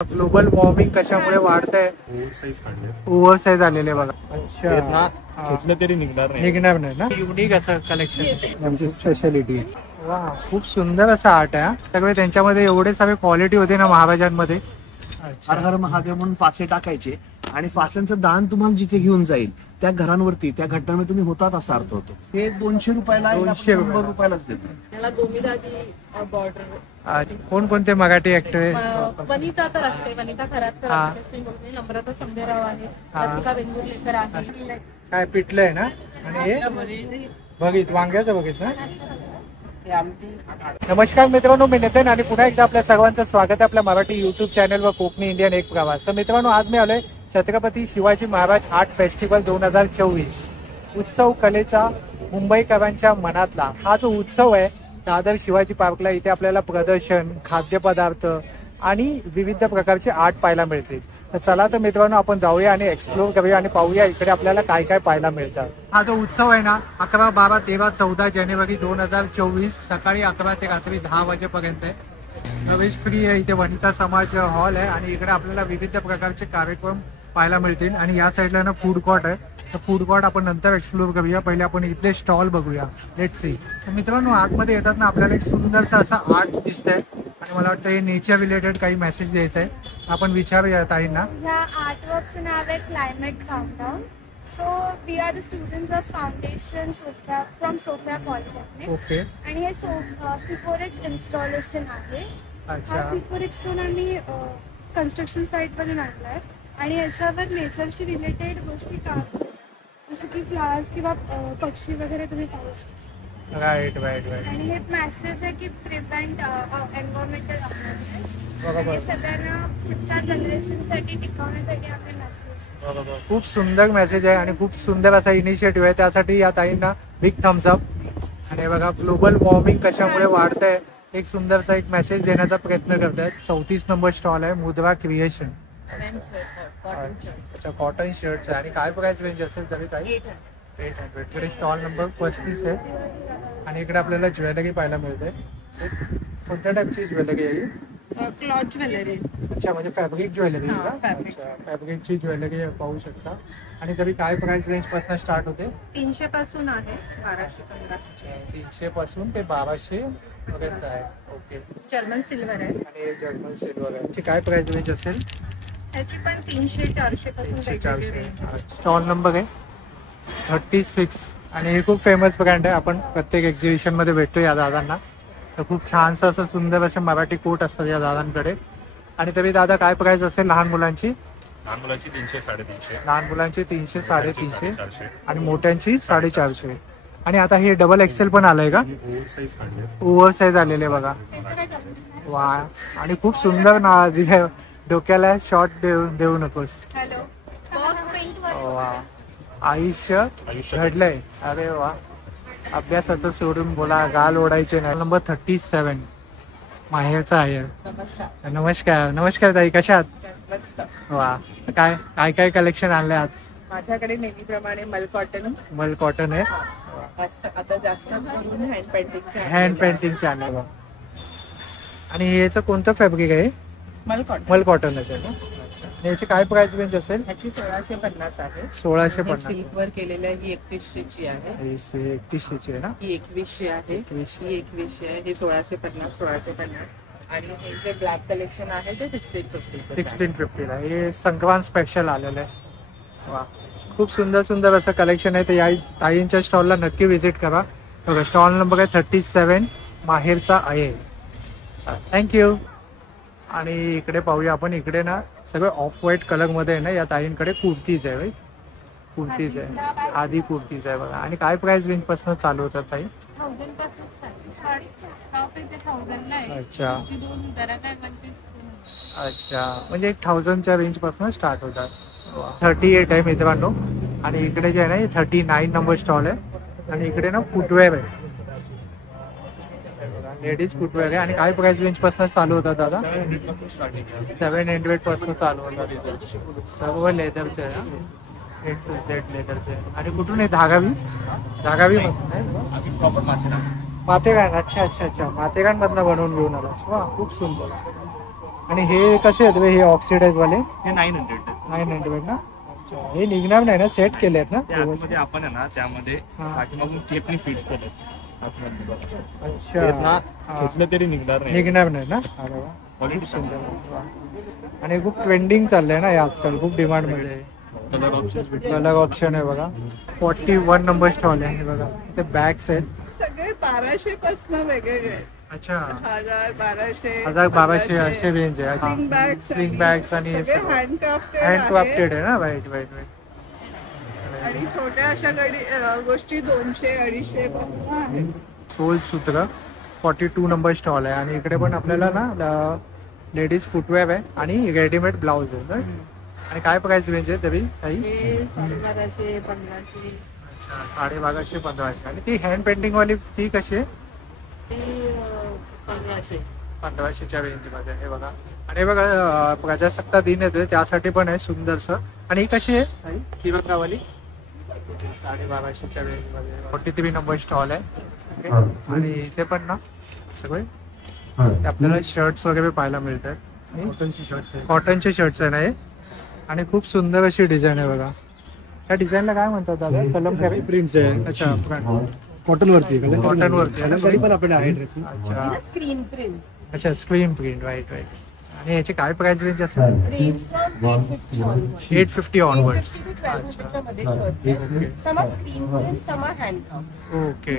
Global warming कशामुळे वाढतंय? Over size आलेले बघा. अच्छा, कुठलं तरी निघणार नाही ना. युनिक असं कलेक्शन आमची स्पेशालिटी. वा, खूप सुंदर असं आर्ट आहे. सगळे त्यांच्यामध्ये एवढे सगळे क्वालिटी होते ना महाराजांमध्ये. हर हर महादेव म्हणून फासे टाकायचे आणि फास्यांचं दान तुम्हाला जिथे घेऊन जाईल त्या घरांवरती त्या घटनांमध्ये तुम्ही होतात असा अर्थ होतो. हे 200 रुपयाला 100 रुपयालाच देतो. त्याला गोमीदादी बॉर्डर. कोणकोणते मराठी ऍक्टर? वनिता तर असते, वनिता खरात असते, नम्रता संभेराव आहे, रसिका वेंगुर्लेकर आहे. काय पिठलंय ना. आणि हे वांग्याचं बघितलं. नमस्कार मित्रांनो, मी नितीन आणि पुन्हा एकदा आपल्या सर्वांचं स्वागत आहे आपल्या मराठी युट्यूब चॅनल व कोकणी इंडियन एक प्रवास. तर मित्रांनो, आज मी आलोय छत्रपती शिवाजी महाराज आर्ट फेस्टिवल 2024 उत्सव कलेचा मुंबईकरांच्या मनातला हा जो उत्सव आहे दादर शिवाजी पार्कला. इथे आपल्याला प्रदर्शन, खाद्यपदार्थ आणि विविध प्रकारचे आर्ट पाहायला मिळतील. तर चला तर मित्रांनो, आपण जाऊया आणि एक्सप्लोर करूया आणि पाहूया इकडे आपल्याला काय काय पाहायला मिळतं. हा जो उत्सव आहे ना 11, 12, 13, 14 जानेवारी 2024 सकाळी 11 ते रात्री 10 वाजेपर्यंत आहे. प्रवेश फ्री आहे. इथे वनिता समाज हॉल आहे आणि इकडे आपल्याला विविध प्रकारचे कार्यक्रम पाहायला मिळतील. आणि या साईडला ना फूड कोर्ट आहे. तर फूड कोर्ट आपण नंतर एक्सप्लोर करूया. पहिले आपण इथले स्टॉल बघूया. Let's see. तर मित्रांनो, आतमध्ये येतात ना आपल्याला एक सुंदरसं असं आर्ट दिसतंय आणि मला वाटतं हे नेचर रिलेटेड काही मेसेज द्यायचा आहे. आपण विचारूया ताईंना. ह्या आर्टवर्कचं नाव आहे climate countdown. So we are the students of foundation Sophia from Sophia polytechnic. Okay. आणि हे सिफोरेक्स इन्स्टॉलेशन आहे. हा सिफोरेक्स स्टोन आम्ही कन्स्ट्रक्शन साईटमधून आणला आहे आणि याच्यावर नेचरशी रिलेटेड गोष्टी काढतो, जसं की फ्लावर्स किंवा पक्षी वगैरे तुम्ही पाहू शकता. राईट. आणि हे मेसेज आहे की प्रिव्हेंट एन्व्हायरमेंटल अवेअरनेस. हे सगळ्यांना पुढच्या जनरेशनसाठी टिकवण्यासाठी आपले मेसेज. खूप सुंदर मेसेज आहे आणि खूप सुंदर असा इनिशिएटिव्ह आहे. त्यासाठी या ताईंना बिग थम्स अप. आणि बघा, ग्लोबल वॉर्मिंग कशामुळे वाढतंय एक सुंदरसा एक मेसेज देण्याचा प्रयत्न करतायत. 34 नंबर स्टॉल आहे मुद्रा क्रिएशन. अच्छा, कॉटन शर्ट्स आहे. आणि काय प्राइस रेंज असेल तरी काही? 800. इकडे स्टॉल नंबर 35 आहे. आणि इकडे आपल्याला ज्वेलरी पाहायला मिळते. कोणत्या टाईपची ज्वेलरी आहे? Cloth jewellery. अच्छा, म्हणजे फॅब्रिक ज्वेलरी का? अच्छा, फॅब्रिकची ज्वेलरी पाहू शकता. आणि तरी काय प्राइस रेंज पासून स्टार्ट होते? 300 पासून आहे 1200-1500. 300 पासून ते 1200 पर्यंत आहे. ओके. जर्मन सिल्वर आहे. आणि जर्मन सिल्वर आहे. काय प्राइस रेंज असेल? त्याची पण 300-400 पासून. स्टॉल नंबर आहे 36. आणि हे खूप फेमस ब्रँड आहे. आपण प्रत्येक एक्झिबिशन मध्ये भेटतो या दादांना. तर खूप छानसं असं सुंदर असे मराठी कोट असतात या दादांकडे. आणि तरी दादा काय प्राइस असेल लहान मुलांची? लहान मुलांची 300-350. लहान मुलांची 300-350 आणि मोठ्यांची 450. आणि आता हे डबल एक्सेल पण आलंय का? ओव्हर साईज आलेले बघा. वा, आणि खूप सुंदर ना दिले. डोक्याला शॉर्ट देऊ नकोस. वा, आयुष्य घडलंय. अरे वा, अभ्यासाचं सोडून बोला, गाल ओढायचे नाही. नंबर 37 माहेरचा आहे. नमस्कार ताई, कशा आहात? वा, काय काय काय कलेक्शन आणलंय आज? माझ्याकडे नेहमीप्रमाणे मल कॉटन आहे. आता जास्त हँड पेंटिंगचे आणले. आणि याचं कोणतं फॅब्रिक आहे? मल कॉटनच आहे ना. याची काय प्राइस रेंज असेल? ह्याची 1650 आहे. 1650. सिल्कवर केलेल्या ही 3100ची आहे. 3100ची आहे ना. ही 2100 आहे. ही 2100 आहे. ही 1650. आणि हे जे ब्लॅक कलेक्शन आहे ते 1650 ला. हे संक्रांत स्पेशल आलेलं आहे. वा, खूप सुंदर असं कलेक्शन आहे. तर या ताईंच्या स्टॉलला नक्की व्हिजिट करा. बघा, स्टॉल नंबर आहे 37 माहेरचा आहे. थँक्यू. आणि इकडे पाहूया आपण. इकडे ना सगळं ऑफ व्हाईट कलर मध्ये आहे ना. या ताईंकडे कुर्तीज आहे. कुर्तीज आहे, आधी कुर्तीज आहे बघा. आणि काय प्राइस रेंज पासून चालू होतात ताई? 1000 पासून. अच्छा, म्हणजे 1000च्या रेंज पासून स्टार्ट होतात. 38 आहे मित्रांनो. आणि इकडे जे आहे ना 39 नंबर स्टॉल आहे. आणि इकडे ना फुटवेअर आहे, लेडीज फुटवेअर आहे. आणि काय प्राइस रेंज पासून चालू होतात दादा? 700 पासून चालू होतात. सर्व लेदरचे आहे, A to Z लेदरचे. आणि कुठून आहे? धागावी मधून. माथेरान. अच्छा, माथेरान मधनं बनवून घेऊन आलास. वा, खूप सुंदर. आणि हे कसे आहेत हे ऑक्सिडाइज वाले? हे 900 900 ना. अच्छा, हे निघणार नाही ना, सेट केले आहेत ना ते आतमध्ये आपण आहे ना त्यामध्ये पाठीमागून टेपनी फिट केलं अच्छा, खेचलं तरी निघणार नाही. निघणार नाही ना. अरे वा, क्वालिटी सुंदर. वा. आणि खूप ट्रेंडिंग चाललंय ना हे आजकाल, खूप डिमांड मध्ये आहे. कलर ऑप्शन कलर ऑप्शन आहे बघा. 41 नंबर स्टॉल आहे हे बघा. इथे बॅग्स आहेत सगळे 1200 पासून वेगवेगळे. अच्छा, 1000-1200 1200 असे रेंज आहे. स्लिंग बॅग्स आणि हे सगळं हँडक्राफ्टेड आहे ना. वाईट वाईट वाईट. आणि छोट्या अशा गोष्टी 200-250 पासून आहेत. सोल सूत्र 42 नंबर स्टॉल आहे. आणि इकडे पण आपल्याला ना लेडीज फुटवेअर आहे आणि रेडीमेड ब्लाउज आहे ना. आणि काय प्राइस रेंज आहे तरी काही? 1200-1500. अच्छा, 1250-1500. आणि ती हँड पेंटिंग वाली ती कशी आहे? 1500च्या रेंज मध्ये. हे बघा. आणि हे बघा प्रजासत्ताक दिन येतोय त्यासाठी पण आहे सुंदरसं. आणि ही कशी आहे तिरंगावाली? 1250च्या रेंज मध्ये. 43 नंबर स्टॉल आहे. आणि इथे पण ना सगळे आपल्याला शर्ट्स वगैरे पाहायला मिळतात. कॉटनचे शर्ट्स आहे ना हे. आणि खूप सुंदर अशी डिझाईन आहे बघा. या डिझाईनला काय म्हणतात दादा? कलमकारी प्रिंट्स आहे. अच्छा, कॉटन वरती. कॉटन वरती आहे ना? पण आपल्याला आहे. अच्छा स्क्रीन प्रिंट. अच्छा, स्क्रीन प्रिंट. Right right. आणि याची काय प्राइस रेंज असेल? 850 onwards. Okay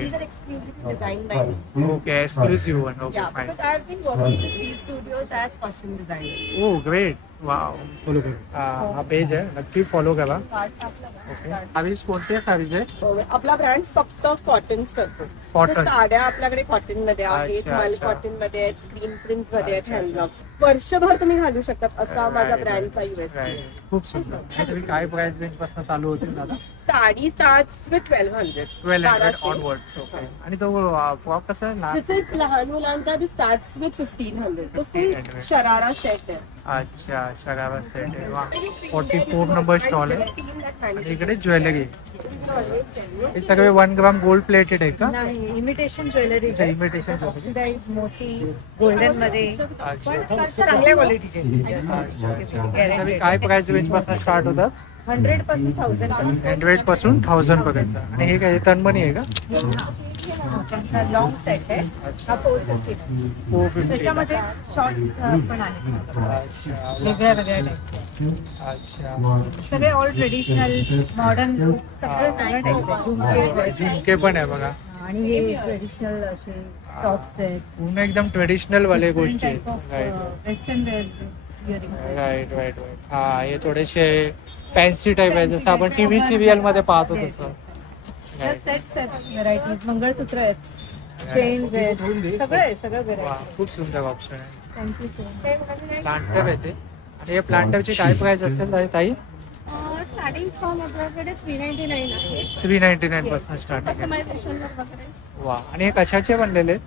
okay, exclusive one. Okay fine. Oh great. Wow. Follow कर. हा पेज आहे, नक्की फॉलो करा. ओके. साडीज कोणत्या साडीज आहे? आपला ब्रँड फक्त कॉटन्स करतो. कॉटन. साड्या आपल्याकडे कॉटन मध्ये आहेत, अच्छा, मल अच्छा. कॉटन मध्ये आहेत, स्क्रीन प्रिंट्स मध्ये आहेत, हँडब्लॉक्स. वर्षभर तुम्ही घालू शकता असा माझा ब्रँडचा यूएस. खूप सुंदर. तुम्ही काय प्राइस रेंज पासून चालू होतील दादा? Sari starts with 1200. 1200 onwards. Okay. आणि तो फ्रॉक कसा आहे? लहान. दिस इज लहान मुलांचा स्टार्ट्स विथ 1500. तो फुल 1500. शरारा सेट आहे. अच्छा, शरारा सेट आहे. वा. 44 नंबर स्टॉल आहे. आणि इकडे ज्वेलरी. हे सगळे 1 ग्राम गोल्ड प्लेटेड आहे का? नाही, इमिटेशन ज्वेलरी. अच्छा, इमिटेशन ज्वेलरी. ऑक्सिडाइज मोती गोल्डन मध्ये अच्छा चांगल्या क्वालिटीचे. तुम्ही काय प्राइस रेंज पासून स्टार्ट होतात? 100 पासून 1000 100 पासून 1000 पर्यंत. आणि हे काय तनमणी आहे का? लॉंग सेट आहे. हा 450. 450. त्याच्यामध्ये शॉर्ट्स पण आहेत अच्छा वेगळ्या वेगळ्या टाईपचे. अच्छा. सगळे ऑल ट्रेडिशनल मॉडर्न सगळं सगळं टाईप. झुमके पण आहे बघा. आणि हे ट्रेडिशनल असे टॉप्स आहेत. पूर्ण एकदम ट्रेडिशनल वाले गोष्टी आहेत. Western wear. Right right right. हा, हे थोडेसे फॅन्सी टाईप आहे जसं आपण टीव्ही सिरियल मध्ये पाहतो तसं. सेट्स आहेत, व्हरायटीज. मंगळसूत्र आहेत, चेन्स आहेत, सगळं आहे, सगळं वा, व्हरायटी. खूप सुंदर ऑप्शन आहे. Thank you so much. प्लांटर आहे ते. आणि हे प्लांटरची काय प्राइस असेल ताई? स्टार्टिंग फ्रॉम आपल्याकडे 399 आहे. 399 पासून स्टार्टिंग आहे. कस्टमायझेशन वगैरे. वा. आणि हे कशाचे बनलेले आहेत?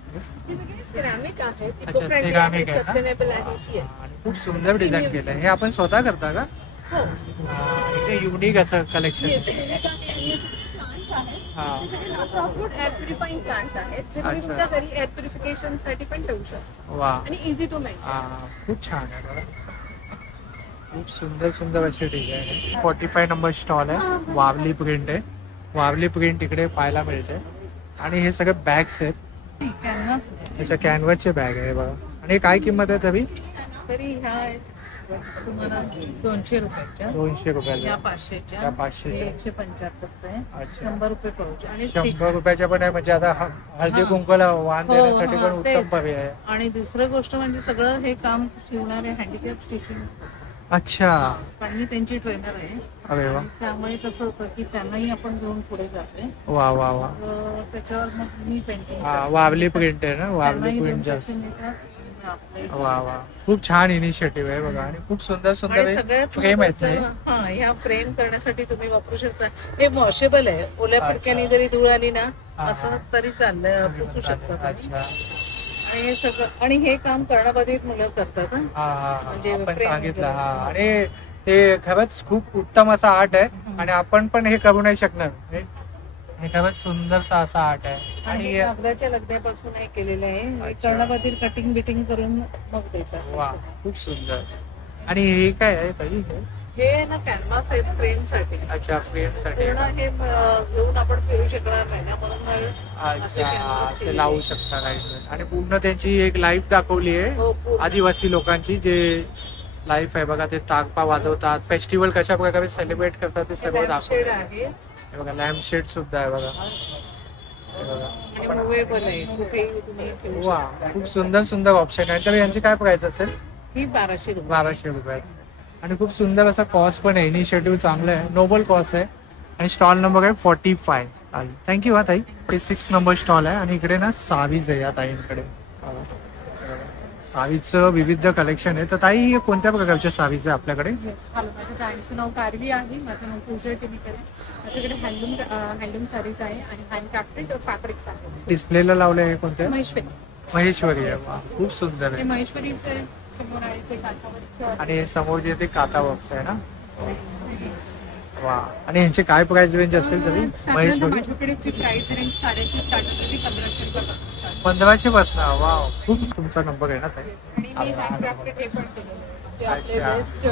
हे सगळे सिरामिक आहेत. अच्छा, Eco-friendly सिरामिक आहे आहेत, ना? sustainable आहेत. Yes. आणि खूप सुंदर डिझाईन केलंय. हे आपण स्वतः करता का? हो. इथे युनिक असं कलेक्शन. Yes. प्लांट्स आहेत. हा. फ्रूट एअर प्युरिफाईंग प्लांट्स आहेत जे तुम्ही अच्छा. तुमच्या घरी एअर प्युरिफिकेशन साठी पण ठेवू शकता. वा. आणि इझी टू मेंटेन. खूप छान आहे बघा. खूप सुंदर सुंदर अशी डिझाईन आहे. 45 नंबर स्टॉल आहे. वावली प्रिंट आहे. वावली प्रिंट इकडे पाहायला मिळते. आणि हे सगळे बॅग्स आहेत. कॅनव्हास त्याच्या कॅनव्हासचे बॅग आहे बघा. आणि हे काय किंमत आहे तरी? तरी ह्या आहेत तुम्हाला 200 रुपयाच्या. 200 रुपयाला. या 500च्या. या 500च्या. 175 आहे. अच्छा. 100 रुपये पाऊच. आणि 100 रुपयाच्या पण आहे. म्हणजे आता हळदी कुंकूला वाण हो, देण्यासाठी हा, पण तेच. उत्तम पर्याय आहे. आणि दुसरं गोष्ट म्हणजे सगळं हे काम शिवणारे हँडिक्राफ्ट स्टिचिंग. अच्छा. कारण मी त्यांची ट्रेनर आहे. अरे वा. त्यामुळे कसं होतं की त्यांनाही आपण घेऊन पुढे जाते. वा वा वा. त्याच्यावर मग मी पेंटिंग. वावली प्रिंट आहे ना? वावली प्रिंट जास्त. वा वा. खूप छान इनिशिएटिव्ह आहे बघा. आणि खूप सुंदर सुंदर फ्रेम आहेत ना हे? हा, ह्या फ्रेम करण्यासाठी तुम्ही वापरू शकता. हे वॉशेबल आहे. ओल्या अच्छा. फडक्याने जरी धूळ आली ना हा. असं तरी चाललंय, पुसू शकता तुम्ही. अच्छा. आणि हे सगळं आणि हे काम कर्णबाधित मुलं करतात. हं. हा हा हा. म्हणजे आपण frame सांगितलं. वगैरे. हा. आणि ते खरंच खूप उत्तम असा आर्ट आहे. आणि आपण पण हे करू नाही शकणार. एखादा सुंदरसा असा आर्ट आहे. आणि आणि कागदाच्या लगद्यापासून हे केलेलं आहे. कर्णपती कटिंग बिटिंग करून मग देतात. वा खूप सुंदर. आणि हे काय आहे ताई? हे ना कॅनव्हास आहे फ्रेम साठी. अच्छा फ्रेम साठी. पूर्ण हे घेऊन आपण फिरू शकणार नाही ना, म्हणून अच्छा असे लावू शकता राईट. आणि पूर्ण त्यांची एक लाईफ दाखवली आहे हो, आदिवासी लोकांची, जे लाईफ आहे बघा. ते ताकपा वाजवतात, फेस्टिवल कशा प्रकारे सेलिब्रेट करतात ते सगळं दाखवलं आहे. हे बघा. लॅम्प शेड सुद्धा आहे बघा. हे बघा. आणि मूवेबल आहे, कुठेही तुम्ही ठेवू वा शकता. खूप सुंदर सुंदर ऑप्शन आहे. तर यांची काय प्राइस असेल? ही 1200 रुपये. 1200 रुपये. आणि खूप सुंदर असा कॉस्ट पण आहे. इनिशिएटिव्ह चांगलं आहे, नोबल कॉस्ट आहे. आणि स्टॉल नंबर आहे 45. चालेल, थँक्यू हा ताई. 46 नंबर स्टॉल आहे. आणि इकडे ना सावीज आहे या ताईंकडे. सावीचं विविध कलेक्शन आहे. तर ताई कोणत्या प्रकारच्या सावीज आहे आपल्याकडे? माझ्या ब्रँडचं नाव कारवी आहे. माझं नाव पूजा केमिकल आहे. माझ्याकडे हँडलूम साडीज आहे आणि हँडक्राफ्टेड फॅब्रिक्स आहे. डिस्प्लेला लावले आहे कोणत्या? महेश्वरी. महेश्वरी आहे. वा खूप सुंदर हे आहे. महेश्वरीचे समोर आहे ते काठावर. आणि समोर जे ते काता वर्क्स आहे ना. वा. आणि यांचे काय प्राइस रेंज असेल तरी? महेश्वरी माझ्याकडे प्राइस रेंज साड्यांची स्टार्टिंग होती 1500 रुपयापासून स्टार्ट. 1500 पासून. वा खूप. तुमचा नंबर आहे ना ताई? आणि मी हँडक्राफ्टेड हे पण केलेलं आहे. ते आपले अच्छा. बेस्ट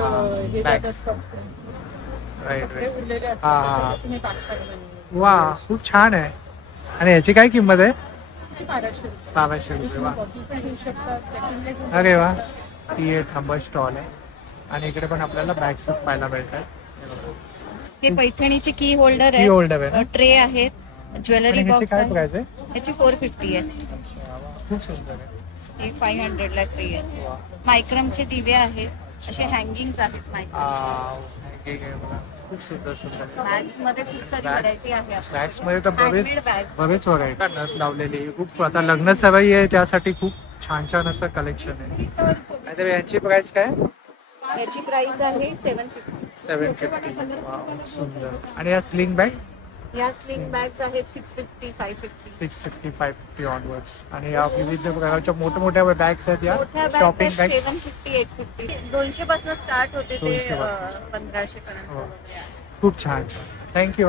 हे Bags. जातात राईट कपडे राईट. उरलेले हा, असतात हा. त्याच्यापासून हे ताकद बनवलेलं. वा खूप छान आहे. आणि याची काय किंमत आहे? त्याची 1200 रुपये. 1200 रुपये. वा. बॉटल पण घेऊ शकतात, पॅकिंगला घेऊ शकतात. अरे वा. 38 नंबर स्टॉल आहे. आणि इकडे पण आपल्याला बॅग्स पाहायला मिळतात. हे पैठणीचे की होल्डर की होल्डर आहे आहे, ना? ट्रे आहेत, ज्वेलरी आणि ह्याची बॉक्स काय आहे. प्राइस आहे? याची 450 आहे. अच्छा, वा. खूप सुंदर आहे. हे 500 ला ट्रे आहे. वा. मायक्रमचे दिवे आहेत, असे हँगिंग आहेत मायक्रम. ठीक आहे बघा. खूप सुंदर सुंदर आहे. बॅग्स मध्ये खूप सारी Bags. व्हरायटी आहे आपल्याकडे. बॅग्स मध्ये तर बरेच Handmade bags. बरेच व्हरायटी नथ लावलेली. खूप आता लग्न सराई आहे त्यासाठी खूप छान छान असं कलेक्शन आहे. नाहीतर यांची प्राइस काय? याची प्राइस आहे 750. 750. वा सुंदर. आणि या स्लिंग बॅग? या स्लिंग बॅग्स आहेत 650, 550. 650, 550 ऑनवर्ड्स. आणि या विविध प्रकारच्या मोठ्या बॅग्स आहेत या मोठ्या शॉपिंग बॅग बॅग. 750, 850. 200 पासून स्टार्ट होते ते 200 पासून. 1500 पर्यंत. हो. खूप छान. थँक्यू.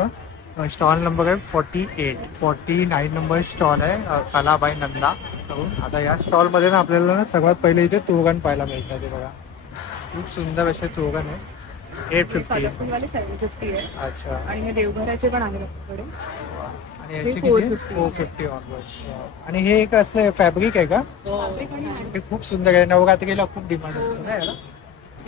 स्टॉल नंबर आहे 48. 49 नंबर स्टॉल आहे कलाबाई नंदा करून. आता या स्टॉलमध्ये ना आपल्याला ना सगळ्यात पहिले इथे तोरण पाहायला मिळतात. ते बघा खूप सुंदर असे तोरण आहे. 850. वाले 750 आहे. अच्छा. आणि हे देवघराचे पण आहे आपल्याकडे. आणि याची हे किती? 450. 450 ऑनवर्ड्स. आणि हे एक असलं फॅब्रिक आहे का? Fabric आणि hand- हे खूप सुंदर आहे. नवरात्रीला खूप डिमांड असतो ना याला.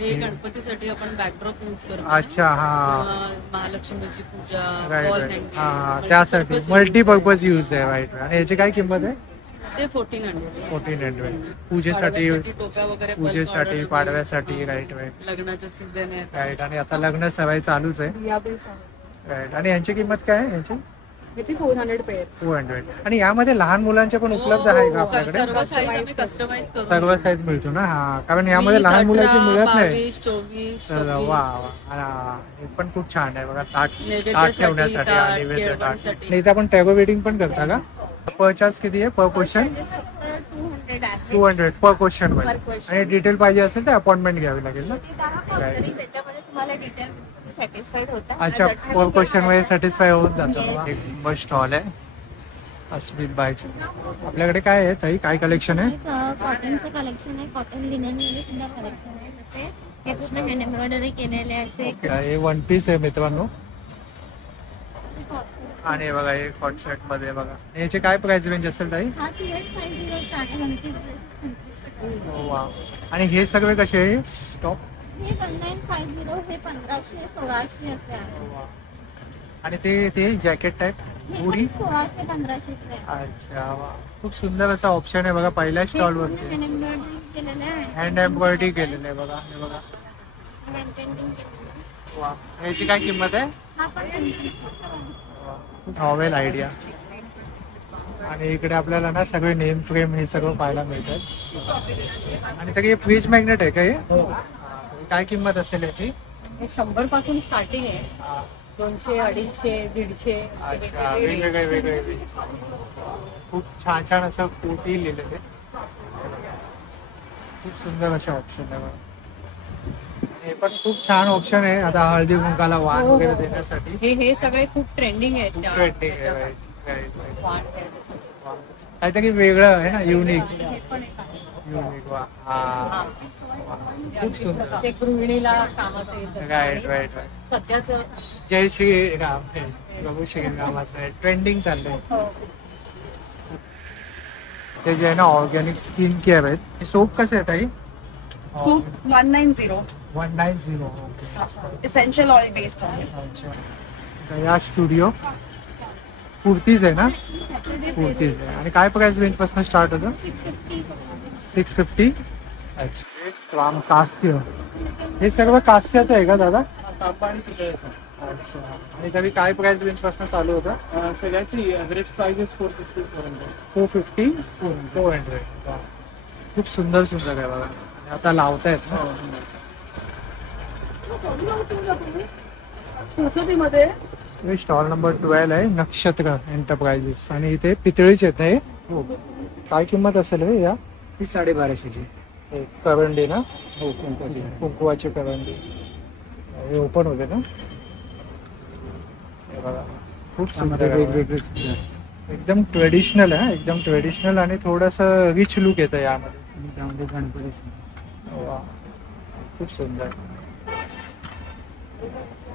हे गणपतीसाठी आपण बॅकड्रॉप यूज करतो. अच्छा हा किंवा महालक्ष्मीची पूजा, राईट वॉल राईट. हँगिंग, हा त्यासाठी मल्टीपर्पज यूज आहे. राईट. आणि याची काय किंमत आहे? ते 1400. 1400. पूजेसाठी, पाडव्यासाठी टोप्या वगैरे bulk पूजेसाठी, order पाडव्यासाठी. तुम्ही- राईट राईट लग्नाचे सीझन आहे. राईट. आणि आता लग्न सराई चालूच आहे. या bills आहेत. राईट. आणि यांची किंमत काय आहे यांची? याची 400 पेअर. 200. आणि यामध्ये लहान मुलांचे पण उपलब्ध आहे का आपल्याकडे? सर्व साईज आम्ही कस्टमाइज करू. सर्व साईज मिळतो ना. हा कारण यामध्ये लहान मुलाची मिळत नाही. 22, 24, तर वा 26. वा. हा, हे पण खूप छान आहे बघा. ताट नैवेद्यासाठी, ठेवण्यासाठी. ताट, नैवेद्य ताट. केळवणसाठी. नाही तर आपण टॅगो वेडिंग पण करता का? पर चार्ज किती आहे पर क्वेश्चन? 200 आहे. 200 पर क्वेश्चन Per वाईज. question. आणि डिटेल पाहिजे असेल तर अपॉइंटमेंट घ्यावी लागेल ना. ते 10 काउंटरी, त्याच्यामध्ये तुम्हाला डिटेल सॅटिस्फाईड होता. अच्छा पर क्वेश्चन मध्ये सॅटिस्फाय होऊन जातो. एक नंबर स्टॉल आहे अस्मित बायचे. आपल्याकडे काय आहे ताई? काय कलेक्शन आहे? कॉटनचं कलेक्शन आहे. कॉटन लिननमध्ये सुद्धा कलेक्शन आहे. जसे हे पूर्ण हँड एम्ब्रॉयडरी केलेले असे हे वन पीस आहे मित्रांनो. आणि हे बघा हे कॉट सेट मध्ये बघा. याचे काय प्राइस रेंज असेल ताई? हा 2850 चा आहे. 1 पीस ड्रेसेस 25. वा. आणि हे सगळे कसे आहे स्टॉप? हे 1950 हे 1500 1600 असे आहे. आणि ते जॅकेट टाईप हे पुडी? पण 1600 1500 चे आहे. अच्छा वा. खूप सुंदर असा ऑप्शन आहे बघा पहिल्या स्टॉल वरती. हँड एम्ब्रॉयडरी केलेलं आहे. हँड एम्ब्रॉयडरी केलेलं आहे बघा. हे बघा. हँड पेंटिंग केलेलं आहे. वा. याची काय किंमत आहे? हा पण 2500 नॉवेल आयडिया. आणि इकडे आपल्याला ना सगळे नेम फ्रेम हे सगळं पाहायला मिळतात. आणि तरी हे फ्रीज मॅग्नेट आहे का हे? काय किंमत असेल याची? हे 100 पासून स्टार्टिंग आहे. 200, 250, 150. अच्छा वेगवेगळे. खूप छान छान असं कोटी लिहिलेले. खूप सुंदर असे ऑप्शन आहे बघा. हे पण खूप छान ऑप्शन आहे आता हळदी कुंकाला वाण हो, हो. वगैरे देण्यासाठी. हे सगळे खूप ट्रेंडिंग आहेत त्या- Trending आहे, right, right, right. वाण ठेवण्यासाठी. काहीतरी वेगळं आहे ना, युनिक. आणि हे पण एक आहे. युनिक वा हा खूप सुंदर. ते गृहिणीला कामाचं येतं. Right right right. सध्याचं जय श्री राम हे प्रभू श्री रामाचं ट्रेंडिंग चाललंय. हो. ते जे आहे ना ऑर्गॅनिक स्किन केअर आहेत. सोप कसे आहेत ताई? Soup 190 190. Okay. Essential oil based आहे. अच्छा. गया स्टुडिओ कुर्तीज आहे ना? कुर्तीज आहे. आणि काय प्राइस रेंज पासून स्टार्ट होतं? 650. अच्छा. राम कास्य हे सर्व कास्याचं आहे का दादा? अच्छा. आणि तरी काय प्राइस रेंज पासून चालू होतं? सगळ्याची ॲव्हरेज प्राइस 450 450 400. खूप सुंदर सुंदर आहे बघा. आणि आता लावतायत ना. मध्ये स्टॉल नंबर 12 आहे नक्षत्र एंटरप्राइजेस आणि इथे पितळीचे आहेत ना हे? हो. काय किंमत असेल हे या? ही 1250ची. करंडी ना? हो, कुंकवाची. कुंकुवाची करंडी. हे ओपन होते ना? हे बघा खूप सुंदर आहे बघा. एकदम ट्रेडिशनल आहे, एकदम ट्रेडिशनल आणि थोडस रिच लुक येतं यामध्ये. त्यामध्ये गणपती. वा खूप सुंदर.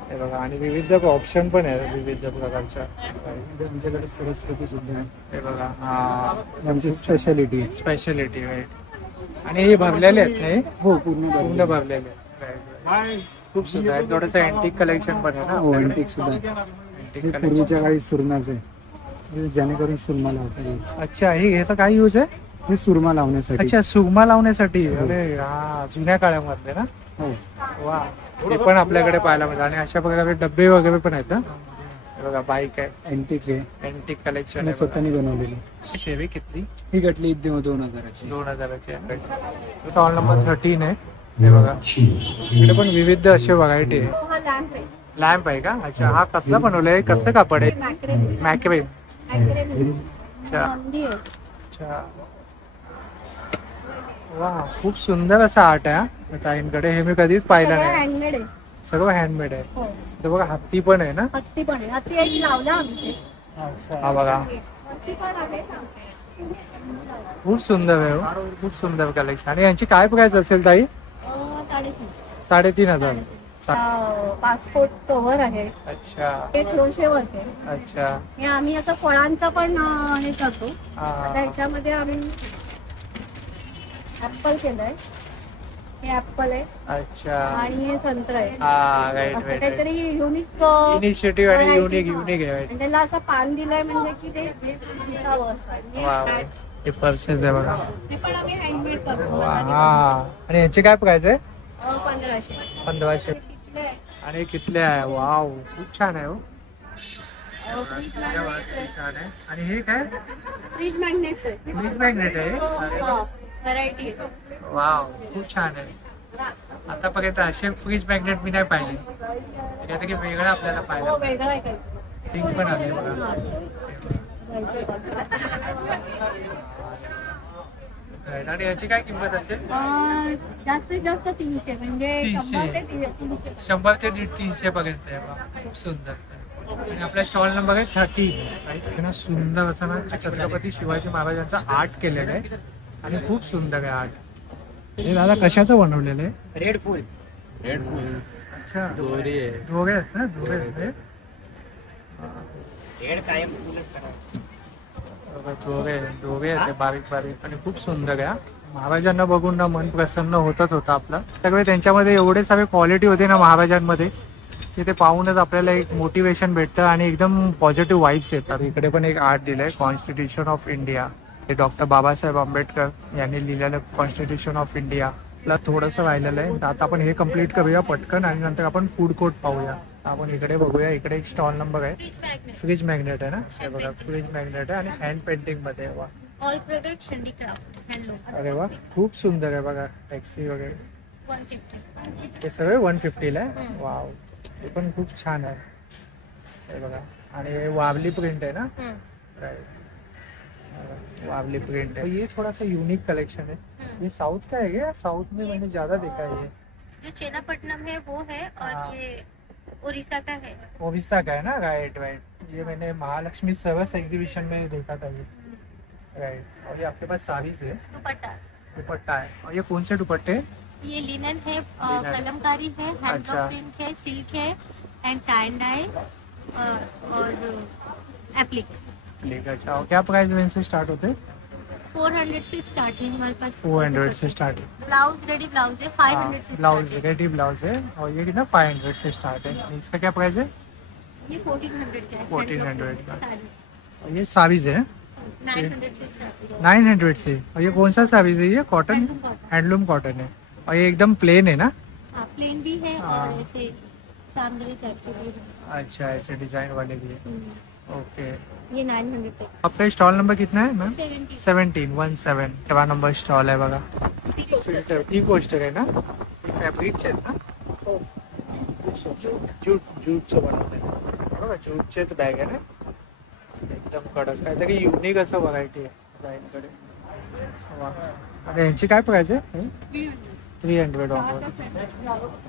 हे बघा आणि विविध ऑप्शन पण आहे विविध प्रकारच्या. आमच्याकडे सरस्वती सुद्धा आहे. हे बघा हा आमची स्पेशालिटी. Speciality right. आणि हे भरलेले आहेत नाही? हो, पूर्ण पूर्ण भरलेले आहेत. Right. खूप सुंदर आहे. थोडंसं अँटिक कलेक्शन पण आहे ना? हो, अँटिक सुद्धा. अँटिक हे कलेक्शन. पूर्वीच्या काळी सुरमाचं आहे, जेणेकरून सुरमा लावता येईल. अच्छा. हे ह्याचा काय यूज आहे? हे सुरमा लावण्यासाठी. अच्छा सुरमा लावण्यासाठी. अरे हा जुन्या काळामधले ना? हो. वा ते पण आपल्याकडे पाहायला मिळतं. आणि अशा प्रकारे डब्बे वगैरे पण आहेत ना? हे बघा बाईक आहे, अँटिक आहे, अँटिक कलेक्शन आणि आहे. स्वतःनी बनवलेली. शेवी किती? ही गटली 2000ची. 2000ची आहे. स्टॉल नंबर 13 आहे. हे बघा इकडे पण विविध असे व्हरायटी आहे. लॅम्प आहे का? अच्छा. हा कसला बनवलाय? कसलं कापड आहे? मॅक्रे. अच्छा अच्छा. वा खूप सुंदर असं आर्ट आहे हा ताईंकडे. हे मी कधीच पाहिलं नाही. हँडमेड आहे. सगळं हँडमेड आहे. हो. तर बघा हत्ती पण आहे ना? हत्ती पण आहे. हत्ती एक लावला आमचे. हा बघा हत्ती पण आहे. खूप सुंदर आहे हो. खूप सुंदर कलेक्शन. आणि यांची काय प्राइस असेल ताई? 3,500. पासपोर्ट कव्हर आहे. अच्छा हे क्रोशे वर्क आहे. अच्छा. हे आम्ही असं फळांचं पण हे करतो. आता हा. ह्याच्यामध्ये आम्ही ऍपल केलंय. हे ऍपल आहे अच्छा. आणि हे संत्र आहे. हा राईट असं राईट. काहीतरी युनिक इनिशिएटिव्ह आणि variety. युनिक युनिक आहे. आणि त्याला असं पान दिलंय म्हणजे की ते दिसावं असं. आणि वा हे हे पर्सेस आहे बघा. हे पण आम्ही हँडमेड करतो. वा हा. आणि यांची काय प्राइस आहे? 1500. 1500. कितले आहे? आणि कितले आहे? वाव खूप छान आहे हो. फ्रीज मॅग्नेट्स आहे. छान आहे. आणि हे काय? फ्रीज मॅग्नेट्स आहे. फ्रीज मॅग्नेट आहे. व्हरायटी आहे. वाव खूप छान आहे. आतापर्यंत असे फ्रीज मॅग्नेट मी नाही पाहिले. काहीतरी वेगळं आपल्याला पाहिलं. हो वेगळं आहे काही. पिंक पण आले बघा. Right. आणि याची काय किंमत असेल? जास्तीत जास्त 300 म्हणजे 300. 100 100 ते 300 ते 300 पर्यंत आहे बघा. खूप सुंदर. आणि आपला स्टॉल नंबर आहे 13. ना सुंदर असं ना छत्रपती शिवाजी महाराजांचा आर्ट केलेलं आहे आणि खूप सुंदर आहे आर्ट. हे दादा कशाचं बनवलेलं आहे? रेड फुल. अच्छा दोरी आहे. दोघे आहेत ना? दोघे आहेत हे? रेड कायम फुलच करा. दोघे आहेत ते बारीक बारीक आणि खूप सुंदर आहे. महाराजांना बघून ना मन प्रसन्न होतच होतं आपलं. सगळे त्यांच्यामध्ये एवढे सगळे क्वालिटी होते ना महाराजांमध्ये की ते पाहूनच आपल्याला एक मोटिवेशन भेटतं आणि एकदम पॉझिटिव्ह वाईब्स येतात. इकडे पण एक आर्ट दिलंय कॉन्स्टिट्यूशन ऑफ इंडिया. ते डॉक्टर बाबासाहेब आंबेडकर यांनी लिहिलेलं कॉन्स्टिट्यूशन ऑफ इंडिया. ला थोडंसं राहिलेलं आहे. तर आता आपण हे कम्प्लीट करूया पटकन आणि नंतर आपण फूड कोर्ट पाहूया. आपण इकडे बघूया. इकडे एक स्टॉल नंबर आहे. फ्रीज मॅग्नेट आहे ना? हे बघा फ्रीज मॅग्नेट आहे आणि हँड पेंटिंग मध्ये आहे. वा ऑल प्रोडक्ट हँडीक्राफ्ट हँडलूम. अरे वा खूप सुंदर आहे बघा. टॅक्सी वगैरे 150. हे सगळे 150 ला आहे. वाव हे पण खूप छान आहे. हे बघा आणि हे वावली प्रिंट आहे ना? राईट वावली प्रिंट है. ये थोड़ा सा यूनिक कलेक्शन है. ये साउथ का है क्या? साउथ में मैंने ज्यादा देखा है ये. जो चेनापट्टनम है वो है और ये उड़ीसा का है। ओडिशा का है ना, राइट राइट। ये मैंने महालक्ष्मी सर्विस एग्जीबिशन में देखा था ये, राइट। और ये आपके पास साड़ीज है, दुपट्टा है। और ये कौन से दुपट्टे? ये लिनन है, कलमकारी है, हैंड प्रिंट है, सिल्क है एंड टाई एंड डाई और एप्लिक। अच्छा, और क्या प्राइस रेंज से स्टार्ट होते हैं? 400 से स्टार्टिंग हमारे पास। 400 से स्टार्टिंग। ब्लाउज रेडी ब्लाउज है 500 से। ब्लाउज रेडी ब्लाउज है और ये कितना 500 से स्टार्ट है। इसका क्या प्राइस है? ये 1400 का है। 1400 का। और ये साड़ीज है 900 से स्टार्ट। 900 से। और ये कौन सा साड़ीज है? ये कॉटन, हैंडलूम कॉटन है। और ये एकदम प्लेन है ना? हाँ प्लेन भी है और ऐसे सामने टाइप के भी है। अच्छा, ऐसे डिजाइन वाले भी है। ओके, ये 900 तक। आपका स्टॉल नंबर कितना है मैम? 17 तेरा नंबर स्टॉल आहे बघा। टी कोस्टर आहे ना? फॅब्रिकचे आहेत ना? जूटचं बनवलंय बरोबर, जूटचेच बॅग आहे ना, एकदम कडक, काहीतरी युनिक असं व्हरायटी आहे बाईंकडे। आणि यांची काय प्राइस आहे? 300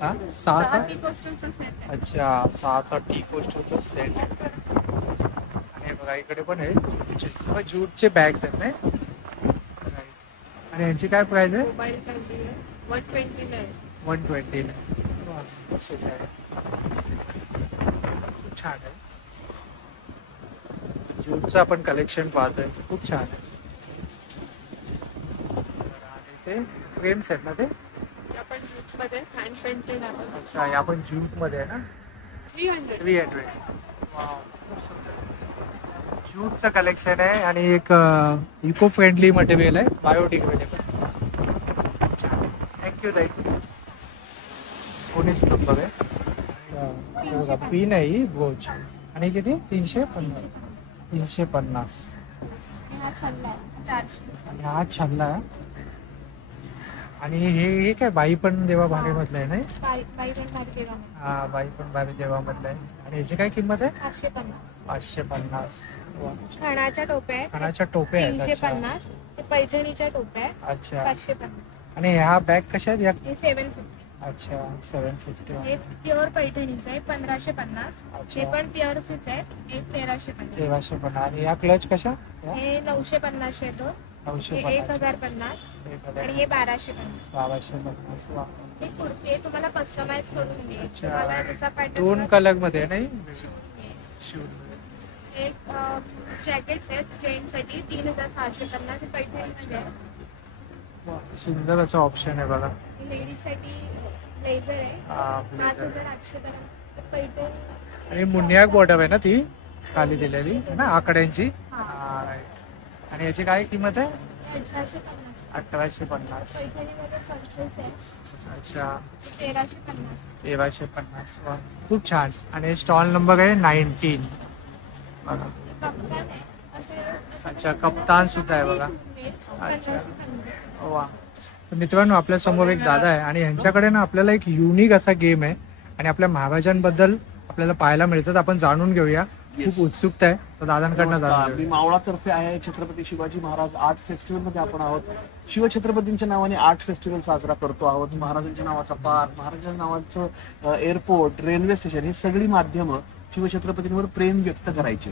हा 6चा? अच्छा, 6चा टी कोस्टरचा सेट आहे। आणि बघा इकडे पण आहे जूटचे बॅग्स आहेत ना। आणि यांची काय प्राइस आहे? 120 छान आहे। जूटचं आपण कलेक्शन पाहतोय, खूप छान आहे। आणि ते फ्रेम्स आहेत ना ते? अच्छा, हे आपण जूट मध्ये आहे ना? 300। जूटचं कलेक्शन आहे आणि एक इको फ्रेंडली मटेरियल आहे, बायोडिग्रेडेबल। थँक्यू ताई। 19 नंबर आहे। पिन आहे ही ब्रोच। आणि किती? 350। 350। हा छल्ला आहे 400। आणि हा छल्ला आहे। आणि हे काय बाई पण देवा भागे मधलं आहे नाही? बाई पण भारी देवा। हा, बाई पण भारी देवा मधलं आहे। आणि याची काय किंमत आहे? 550। 550। खणाच्या टोप्या आहेत, खणाच्या टोप्या आहेत। 350। ते पैठणीच्या टोप्या आहेत, अच्छा। 550। आणि ह्या बॅग कशा आहेत? या हे 750। अच्छा, 750। हे प्युअर पैठणीचं आहे 1550। हे पण प्युअर सूच आहे, हे 1350। 1350। आणि या क्लच कशा? हे 950 येतो, हे 1050 आणि हे 1250। 1250। वा, हे कुर्ती आहे, तुम्हाला कस्टमाइज करून मिळेल। अच्छा। तुम्हाला जसा पॅटर्न 2 कलर मध्ये नाही? शूट एक जॅकेट्स आहेत जेंट्ससाठी 3650। हे पैठणीमध्ये आहे। सुंदर असं ऑप्शन आहे बघा। लेडीजसाठी ब्लेझर आहे, हा, ब्लेझर। 5800 पर्यंत पैठणी। आणि मुनियाक बॉटम आहे ना ती खाली दिलेली ना आकड्यांची? हा, राईट। आणि याची काय किंमत आहे? 1850। 1850। पैठणीमध्ये पल्सेस आहे, अच्छा, 1350। 1350। वा, खूप छान। आणि स्टॉल नंबर आहे 19 बघा। कप्तान आहे असे। अच्छा, कप्तान सुद्धा आहे बघा। अच्छा, वा। तर मित्रांनो, आपल्या समोर एक दादा आहे आणि ह्यांच्याकडे ना आपल्याला एक युनिक असा गेम आहे आणि आपल्या महाराजांबद्दल आपल्याला पाहायला मिळतात। आपण जाणून घेऊया, खूप उत्सुकता आहे, तर दादांकडनं जाणून मी मावळातर्फे आहे। छत्रपती शिवाजी महाराज आर्ट फेस्टिवल मध्ये आपण आहोत। शिवछत्रपतींच्या नावाने आर्ट फेस्टिवल साजरा करतो आहोत। महाराजांच्या नावाचा पार्क, महाराजांच्या नावाचं एअरपोर्ट, रेल्वे स्टेशन, हे सगळी माध्यमं शिवछत्रपतींवर प्रेम व्यक्त करायचे।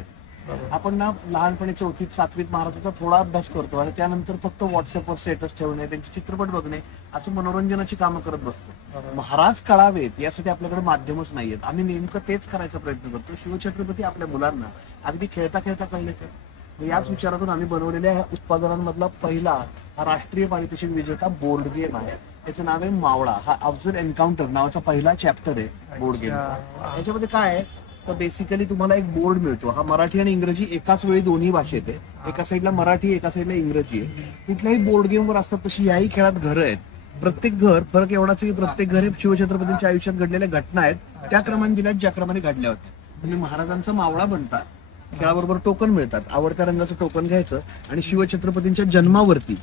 आपण ना लहानपणी 4थीत 7वीत महाराजांचा थोडा अभ्यास करतो आणि त्यानंतर फक्त व्हॉट्सअपवर स्टेटस ठेवणे, त्यांचे चित्रपट बघणे, असं मनोरंजनाची कामं करत बसतो। महाराज कळावेत यासाठी आपल्याकडे माध्यमच नाहीयेत। आम्ही नेमकं तेच करायचा प्रयत्न करतो। शिवछत्रपती आपल्या मुलांना अगदी खेळता खेळता कळले तर याच विचारातून आम्ही बनवलेल्या उत्पादनांमधला पहिला हा राष्ट्रीय पारितोषिक विजेता बोर्ड गेम आहे। त्याचं नाव आहे मावळा। हा अफजल एन्काउंटर नावाचा पहिला चॅप्टर आहे बोर्ड गेमचा। याच्यामध्ये काय आहे तर बेसिकली तुम्हाला एक बोर्ड मिळतो। हा मराठी आणि इंग्रजी एकाच वेळी दोन्ही भाषेत आहे। एका साईडला मराठी, एका साईडला इंग्रजी आहे। कुठल्याही बोर्ड गेमवर असतात तशी याही खेळात घरं आहेत। प्रत्येक घर, फरक एवढाच की प्रत्येक घर हे शिवछत्रपतींच्या आयुष्यात घडलेल्या घटना आहेत, त्या क्रमाने दिल्यात ज्या क्रमाने घडल्या होत्या। तुम्ही महाराजांचा मावळा बनता, खेळाबरोबर टोकन मिळतात, आवडत्या रंगाचं टोकन घ्यायचं आणि शिवछत्रपतींच्या जन्मावरती